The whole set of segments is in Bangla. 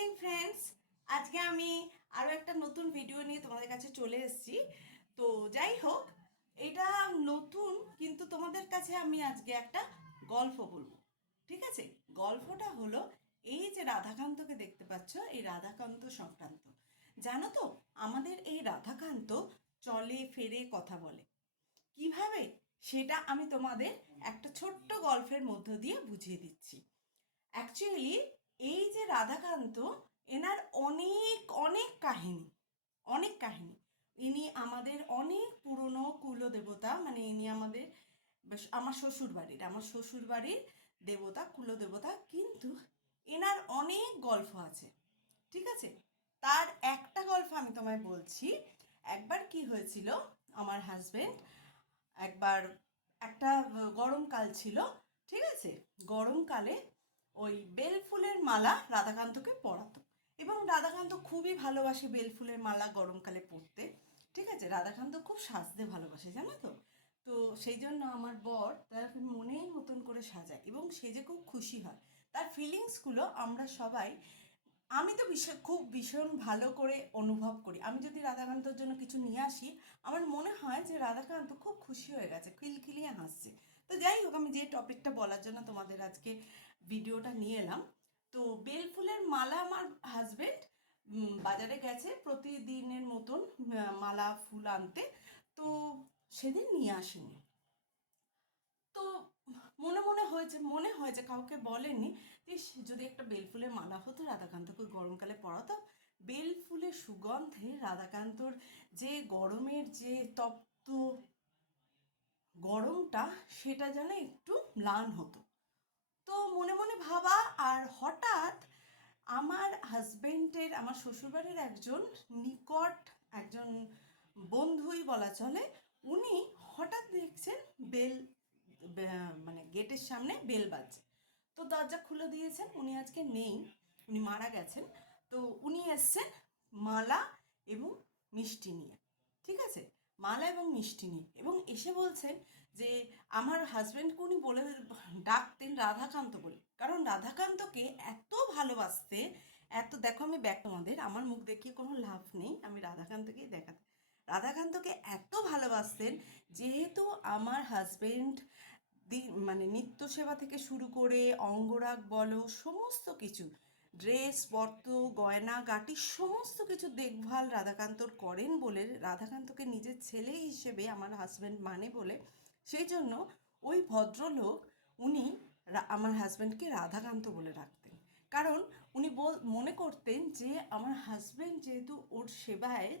Evening friends. আজকে আমি আরও একটা নতুন ভিডিও নিয়ে তোমাদের কাছে চলে এসেছি। তো যাই হোক, এটা নতুন, কিন্তু তোমাদের কাছে আমি আজকে একটা গল্প বলবো। ঠিক আছে? গল্পটা হলো, এই যে রাধাকান্তকে দেখতে পাচ্ছ, এই রাধাকান্ত সংক্রান্ত। জানো তো, আমাদের এই রাধাকান্ত চলে ফেরে কথা বলে কিভাবে, সেটা আমি তোমাদের একটা ছোট্ট গল্পের মধ্য দিয়ে বুঝিয়ে দিচ্ছি। অ্যাকচুয়ালি এই যে রাধাকান্ত, এনার অনেক অনেক কাহিনী, অনেক কাহিনী। ইনি আমাদের অনেক পুরনো কুলদেবতা, মানে ইনি আমাদের আমার শ্বশুর বাড়ির দেবতা, কুলদেবতা। কিন্তু এনার অনেক গল্প আছে। ঠিক আছে? তার একটা গল্প আমি তোমায় বলছি। একবার কি হয়েছিল, আমার হাজবেন্ড একবার একটা গরমকাল ছিল। ঠিক আছে? গরমকালে ওই বেল ফুলের মালা রাধাকান্তকে পরাতো, এবং রাধাকান্ত খুবই ভালোবাসে বেল ফুলের মালা গরমকালে পরতে। ঠিক আছে? রাধাকান্ত খুব সাজতে ভালোবাসে, জানো তো। তো সেই জন্য আমার বর তার মনের মতন করে সাজায় এবং সেজে খুব খুশি হয়। তার ফিলিংসগুলো আমরা সবাই, আমি তো খুব ভীষণ ভালো করে অনুভব করি। আমি যদি রাধাকান্তর জন্য কিছু নিয়ে আসি, আমার মনে হয় যে রাধাকান্ত খুব খুশি হয়ে গেছে, খিলখিলিয়ে হাসছে। তো যাই হোক, আমি যে টপিকটা বলার জন্য তোমাদের আজকে ভিডিওটা নিয়ে এলাম, তো বেল ফুলের মালা আমার হাজবেন্ড বাজারে গেছে প্রতিদিনের মতন মালা ফুল আনতে। তো সেদিন নিয়ে আসেনি। তো মনে হয়েছে, কাউকে বলেনি যে যদি একটা বেল ফুলের মালা হতো, রাধাকান্তকে গরমকালে পরাতো। বেল ফুলের সুগন্ধে রাধাকান্তর যে গরমের যে তপ্ত গরমটা, সেটা যেন একটু ম্লান হতো। তো মনে মনে ভাবা, আর হঠাৎ আমার শ্বশুরবাড়ির একজন নিকট, একজন বন্ধুই বলা চলে, উনি হঠাৎ দেখছেন বেল, মানে গেটের সামনে বেল বাজছে। তো দরজা খুলে দিয়েছেন, উনি আজকে নেই, উনি মারা গেছেন। তো উনি এসছেন মালা এবং মিষ্টি নিয়ে। ঠিক আছে? মালা এবং মিষ্টি নিয়ে, এবং এসে বলছেন যে আমার হাজব্যান্ডকে উনি বলে ডাকতেন রাধাকান্ত বলে, কারণ রাধাকান্তকে এত ভালোবাসতে। এত, দেখো আমি তোমাদের আমার মুখ দেখিয়ে কোনো লাভ নেই, আমি রাধাকান্তকেই দেখাতে, রাধাকান্তকে এত ভালোবাসতেন। যেহেতু আমার হাজবেন্ড মানে নিত্য সেবা থেকে শুরু করে অঙ্গরাগ বলো, সমস্ত কিছু, ড্রেস পত্র গয়না গাটি সমস্ত কিছু দেখভাল রাধাকান্তর করেন বলে, রাধাকান্তকে নিজের ছেলে হিসেবে আমার হাজব্যান্ড মানে বলে, সেই জন্য ওই ভদ্রলোক, উনি আমার হাজব্যান্ডকে রাধাকান্ত বলে রাখতেন। কারণ উনি মনে করতেন যে আমার হাজব্যান্ড যেহেতু ওর সেবায়,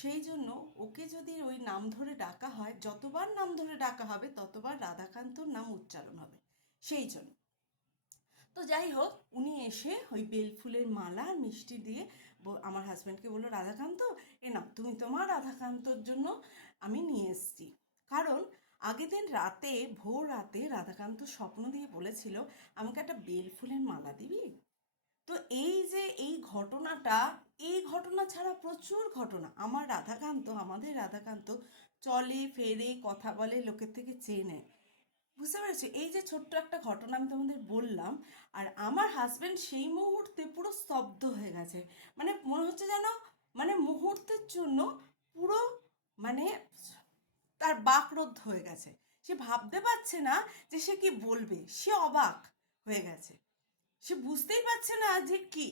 সেই জন্য ওকে যদি ওই নাম ধরে ডাকা হয়, যতবার নাম ধরে ডাকা হবে ততবার রাধাকান্তর নাম উচ্চারণ হবে, সেই জন্য। তো যাই হোক, উনি এসে ওই বেলফুলের মালা আর মিষ্টি দিয়ে আমার হাজব্যান্ডকে বললো, রাধাকান্ত এ না, তুমি তোমার রাধাকান্তর জন্য আমি নিয়ে এসেছি। কারণ আগের দিন রাতে, ভোর রাতে রাধাকান্ত স্বপ্ন দিয়ে বলেছিল, আমাকে একটা বেলফুলের মালা দিবি। তো এই যে এই ঘটনাটা, এই ঘটনা ছাড়া প্রচুর ঘটনা। আমাদের রাধাকান্ত চলে ফেরে কথা বলে, লোকের থেকে চেয়ে নেয়। বুঝতে পেরেছি? এই যে ছোট্ট একটা ঘটনা আমি তোমাদের বললাম, আর আমার হাজবেন্ড সেই মুহূর্তে পুরো স্তব্ধ হয়ে গেছে। মানে মনে হচ্ছে যেন, মানে মুহূর্তের জন্য পুরো, মানে তার বাকরুদ্ধ হয়ে গেছে। সে ভাবতে পারছে না যে সে কি বলবে, সে অবাক হয়ে গেছে। সে বুঝতেই পারছে না যে কি,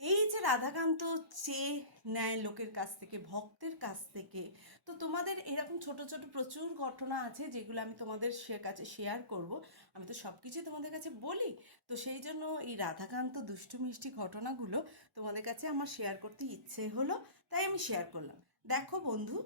এই যে রাধাকান্ত চেয়ে নেয় লোকের কাছ থেকে, ভক্তের কাছ থেকে। তো তোমাদের এরকম ছোট ছোট প্রচুর ঘটনা আছে, যেগুলো আমি তোমাদের কাছে শেয়ার করব। আমি তো সব কিছুই তোমাদের কাছে বলি। তো সেই জন্য এই রাধাকান্ত দুষ্টু মিষ্টি ঘটনাগুলো তোমাদের কাছে আমার শেয়ার করতে ইচ্ছে হলো, তাই আমি শেয়ার করলাম। দেখো বন্ধু,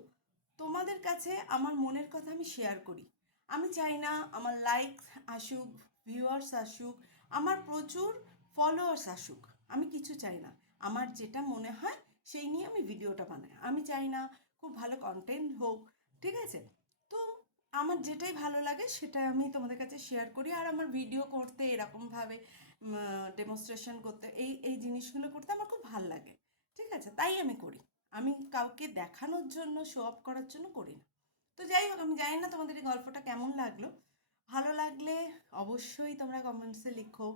তোমাদের কাছে আমার মনের কথা আমি শেয়ার করি। আমি চাই না আমার লাইক আসুক, ভিউয়ার্স আসুক, আমার প্রচুর ফলোয়ার্স আসুক, আমি কিছু চাই না। আমার যেটা মনে হয় সেই নিয়ে আমি ভিডিওটা বানাই। আমি চাই না খুব ভালো কন্টেন্ট হোক। ঠিক আছে? তো আমার যেটাই ভালো লাগে সেটা আমি তোমাদের কাছে শেয়ার করি। আর আমার ভিডিও করতে এরকমভাবে ডেমনস্ট্রেশন করতে, এই এই জিনিসগুলো করতে আমার খুব ভালো লাগে। ঠিক আছে? তাই আমি করি। আমি কাউকে দেখানোর জন্য, শো অফ করার জন্য করি না। তো যাই হোক, আমি জানি না তোমাদের এই গল্পটা কেমন লাগলো। ভালো লাগলে অবশ্যই তোমরা কমেন্টসে লিখো।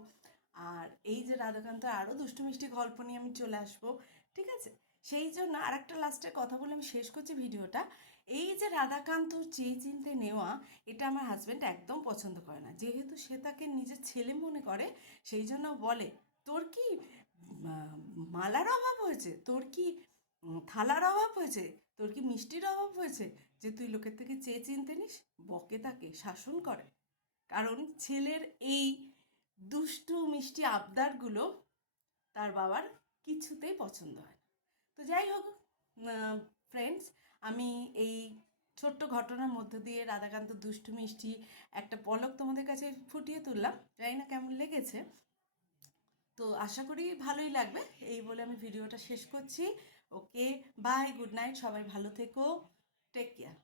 আর এই যে রাধাকান্ত আরও দুষ্টু মিষ্টি গল্প নিয়ে আমি চলে আসবো, ঠিক আছে? সেই জন্য আর একটা লাস্টের কথা বলে আমি শেষ করছি ভিডিওটা। এই যে রাধাকান্ত চেয়ে চিনতে নেওয়া, এটা আমার হাজব্যান্ড একদম পছন্দ করে না। যেহেতু সে তাকে নিজের ছেলে মনে করে, সেই জন্য বলে, তোর কি মালার অভাব হয়েছে, তোর কি থালার অভাব হয়েছে, তোর কি মিষ্টির অভাব হয়েছে যে তুই লোকের থেকে চেয়ে চিনতে নিস? বকে, তাকে শাসন করে। কারণ ছেলের এই দুষ্টু মিষ্টি আবদারগুলো তার বাবার কিছুতেই পছন্দ হয় না। তো যাই হোক ফ্রেন্ডস, আমি এই ছোট্ট ঘটনার মধ্য দিয়ে রাধাকান্ত দুষ্টু মিষ্টি একটা পলক তোমাদের কাছে ফুটিয়ে তুললাম। জানি না কেমন লেগেছে, তো আশা করি ভালোই লাগবে। এই বলে আমি ভিডিওটা শেষ করছি। ওকে, বাই, গুড নাইট, সবাই ভালো থেকো, টেক কেয়ার।